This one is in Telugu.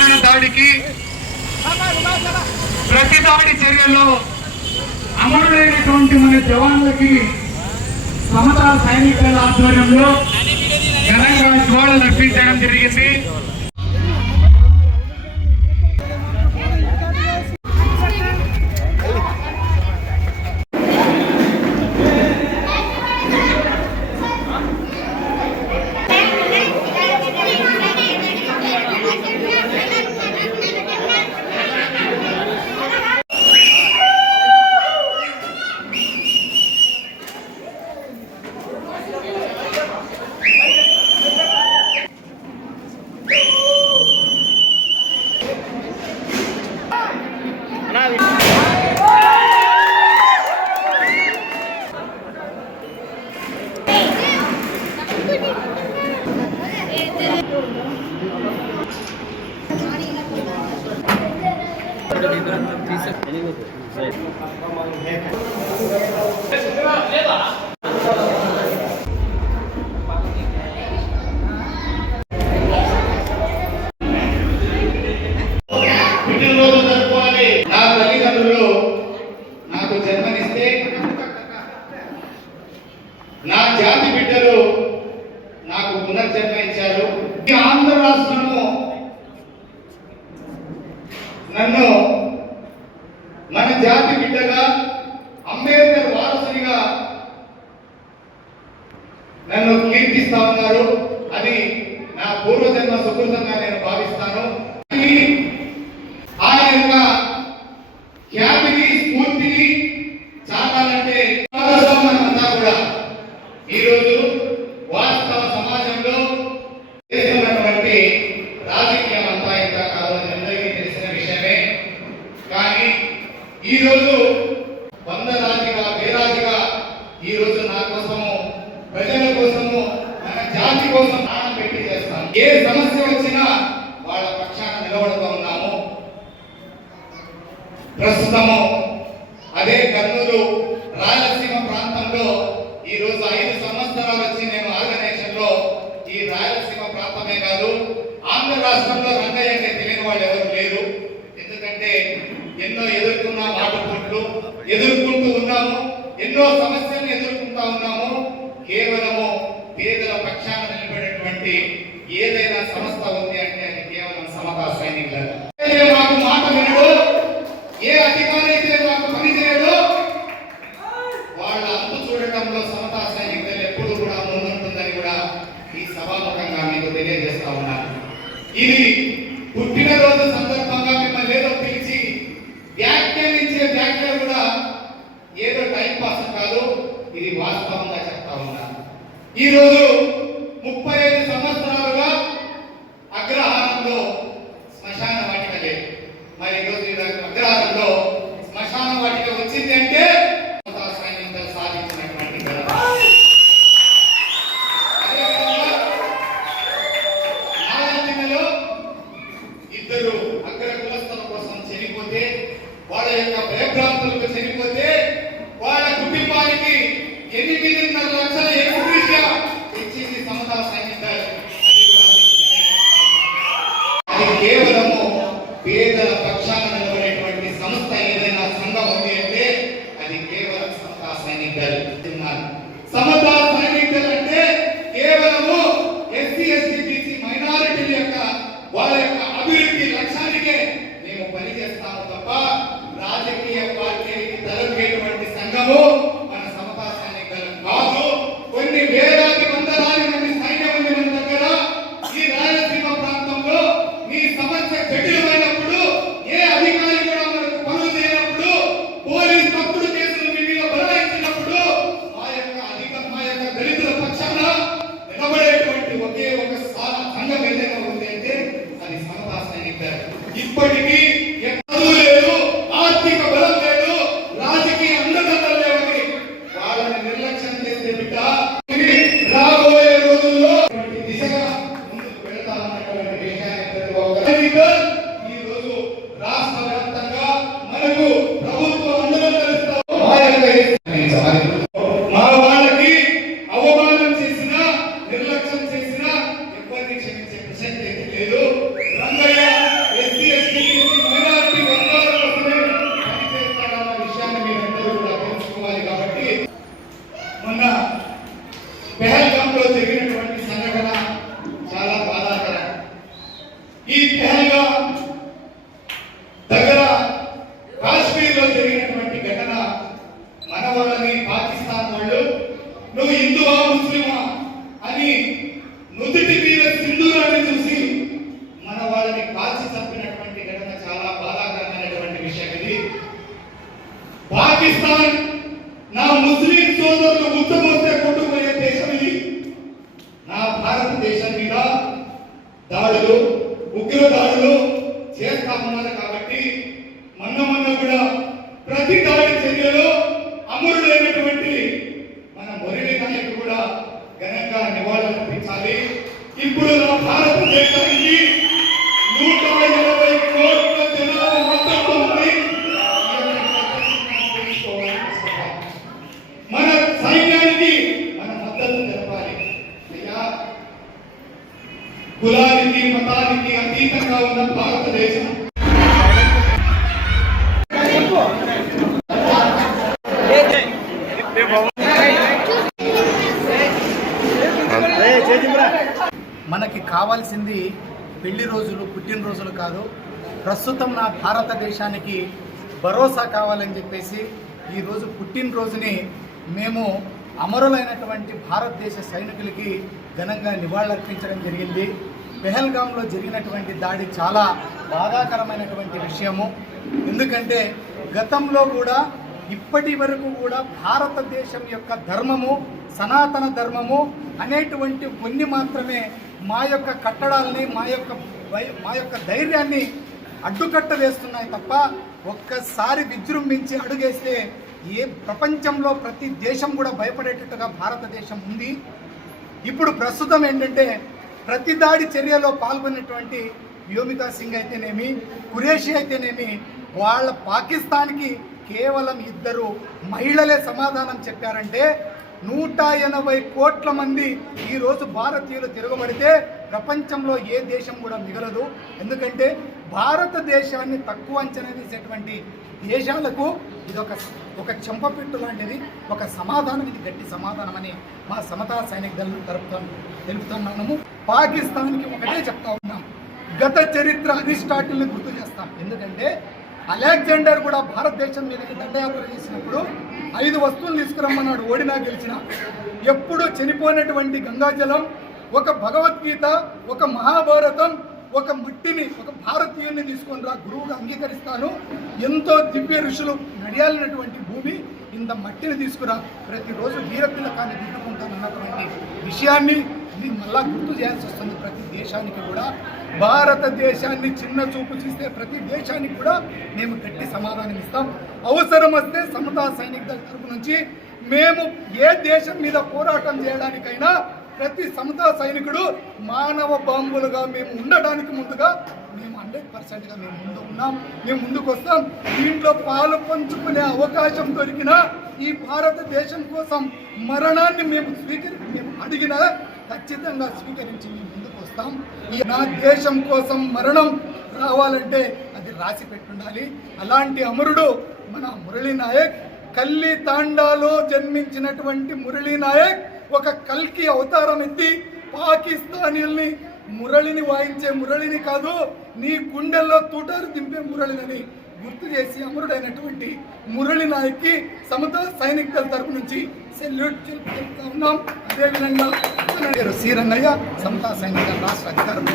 దారుణ దాడికి ప్రతి దాడి చర్యల్లో అమరులైనటువంటి మన జవాన్లకి సమతా సైనికుల ఆధ్వర్యంలో ఘనంగా జ్వాడలు అర్పించడం జరిగింది. తీసే నన్ను మన జాతి బిడ్డగా అంబేద్కర్ వారసునిగా నన్ను కీర్తిస్తా ఉన్నారు. అది నా పూర్వజన్మ సుకృతంగా నేను భావిస్తాను. ఈ ఆయన యొక్క ఖ్యాతిని స్ఫూర్తిని చాటాలంటే అంతా కూడా ఈరోజు వాస్తవ సమాజంలో చేస్తున్నటువంటి రాజకీయం అంతా ఇంత కాదు అని అందరికీ తెలిసిన విషయమే కానీ ఈరోజు వందలాదిగా వేలాదిగా ఈరోజు నా కోసము ప్రజల కోసము మన జాతి కోసం ప్రాణం పెట్టి చేస్తాను ఏ సమస్య వచ్చినా వాళ్ళ పక్షాన నిలబడుతూ ఉన్నాము. ప్రస్తుతము అదే కర్నూలు రాయలసీమ ప్రాంతంలో ఈ రోజు ఐదు సంవత్సరాలు వచ్చి నేను ఆర్గనైజేషన్లో ఈ రాయలసీమ ప్రాంతమే కాదు ఆంధ్ర రాష్ట్రంలో రంగయ్య అంటే తెలియని వాళ్ళు ఎవరు లేరు. ఎందుకంటే ఎన్నో ఎదుర్కొన్న ఆటపోట్లు ఎదుర్కొంటూ ఉన్నాము. ఎన్నో సమస్యలను ఎదుర్కొంటా ఉన్నాము కేవలము పేదల పక్షాన నిలబడేటువంటి ఏదైనా సంస్థ ఉంది అంటే అది కేవలం సమతా సైనికులు. మాకు మాట వినడు ఏ అధికారి అయితే మాకు పని చేయడు వాళ్ళ అంతు చూడటంలో సమతా సైనికులు ఎప్పుడు కూడా ముందుంటుందని కూడా ఈ సభాముఖంగా మీకు తెలియజేస్తా ఉన్నాను. ఇది పుట్టినరోజు సందర్భంగా మిమ్మల్ని ఏదో పిలిచి వ్యాఖ్యానించే వ్యాఖ్యలు కూడా ఏదో టైం పాస్ కాదు ఇది వాస్తవంగా చెప్తా ఉన్నాను. ఈరోజు పాకిస్తాన్ నా ముస్లిం సోదరులు ఉత్తమోస్తే కొట్టుకునే దేశం ఇది. నా భారతదేశం మీద దాడులు ఉగ్ర దాడులు చేస్తా ఉన్నారు కాబట్టి మొన్న మొన్న కూడా ప్రతి దాడి చర్యలో అమరుడైనటువంటి మన మురళి నాయకు కూడా ఘనంగా నివాళులర్పించాలి. ఇప్పుడు నా భారతదేశానికి కులానికి మతానికి అతీతంగా ఉన్న భారతదేశం. మనకి కావాల్సింది పెళ్ళి రోజులు పుట్టినరోజులు కాదు. ప్రస్తుతం నా భారతదేశానికి భరోసా కావాలని చెప్పేసి ఈరోజు పుట్టినరోజుని మేము అమరులైనటువంటి భారతదేశ సైనికులకి ఘనంగా నివాళులర్పించడం జరిగింది. పెహల్గామ్లో జరిగినటువంటి దాడి చాలా బాధాకరమైనటువంటి విషయము. ఎందుకంటే గతంలో కూడా ఇప్పటి వరకు కూడా భారతదేశం యొక్క ధర్మము సనాతన ధర్మము అనేటువంటి కొన్ని మాత్రమే మా యొక్క కట్టడాలని మా యొక్క మా యొక్క ధైర్యాన్ని అడ్డుకట్ట వేస్తున్నాయి తప్ప ఒక్కసారి విజృంభించి అడుగేస్తే ఏ ప్రపంచంలో ప్రతి దేశం కూడా భయపడేటట్టుగా భారతదేశం ఉంది. ఇప్పుడు ప్రస్తుతం ఏంటంటే ప్రతి దాడి చర్యలో పాల్గొన్నటువంటి వ్యోమికా సింగ్ అయితేనేమి కురేషి అయితేనేమి వాళ్ళ పాకిస్తాన్కి కేవలం ఇద్దరు మహిళలే సమాధానం చెప్పారంటే నూట ఎనభై కోట్ల మంది ఈరోజు భారతీయులు తిరగబడితే ప్రపంచంలో ఏ దేశం కూడా మిగలదు. ఎందుకంటే భారతదేశాన్ని తక్కువ అంచనా వేసేటువంటి దేశాలకు ఇది ఒక ఒక చెంపపెట్టు లాంటిది ఒక సమాధానం ఇది గట్టి సమాధానం అని మా సమతా సైనిక దళం తరపుతాం తెలుపుతున్నాము పాకిస్తాన్కి ఒకటే చెప్తా ఉన్నాం. గత చరిత్ర అరిస్టాటిల్ని గుర్తు చేస్తాం. ఎందుకంటే అలెగ్జాండర్ కూడా భారతదేశం మీదకి దండయాత్ర చేసినప్పుడు ఐదు వస్తువులు తీసుకురమ్మన్నాడు ఓడినా గెలిచిన. ఎప్పుడు చనిపోయినటువంటి గంగాజలం ఒక భగవద్గీత ఒక మహాభారతం ఒక మట్టిని ఒక భారతీయుని తీసుకొని రా గురువుగా అంగీకరిస్తాను. ఎంతో దివ్య ఋషులు నడియాలినటువంటి భూమి ఇంత మట్టిని తీసుకురా. ప్రతిరోజు వీరపిల్లకాన్ని దిద్దుకుంటాను అన్నటువంటి విషయాన్ని ఇది మళ్ళా గుర్తు చేయాల్సి వస్తుంది ప్రతి దేశానికి కూడా. భారతదేశాన్ని చిన్న చూపు చూస్తే ప్రతి దేశానికి కూడా మేము గట్టి సమాధానం ఇస్తాం. అవసరం వస్తే సమతా సైనిక దళ తరపు నుంచి మేము ఏ దేశం మీద పోరాటం చేయడానికైనా ప్రతి సమతా సైనికుడు మానవ బాంబులుగా మేము ఉండడానికి ముందుగా మేము హండ్రెడ్ పర్సెంట్గా మేము ముందు ఉన్నాం. మేము ముందుకు వస్తాం. దీంట్లో పాలు పంచుకునే అవకాశం దొరికిన ఈ భారతదేశం కోసం మరణాన్ని మేము స్వీకరి మేము అడిగిన ఖచ్చితంగా స్వీకరించి మేము ముందుకు వస్తాం. ఈ నా దేశం కోసం మరణం రావాలంటే అది రాసి పెట్టుండాలి. అలాంటి అమరుడు మన మురళీ నాయక్ కల్లి తాండాలో జన్మించినటువంటి మురళీ నాయక్ ఒక కల్కి అవతారం ఎత్తి పాకిస్తానీల్ని మురళిని వాయించే మురళిని కాదు నీ గుండెల్లో తూటారు దింపే మురళినని గుర్తు చేసి అమరుడైనటువంటి మురళి నాయక్కి సమత సైనికుల తరపు నుంచి సెల్యూట్ చెప్తా ఉన్నాం. అదేవిధంగా సీరన్నయ్య సమతా సైనిక రాష్ట్ర అధికారం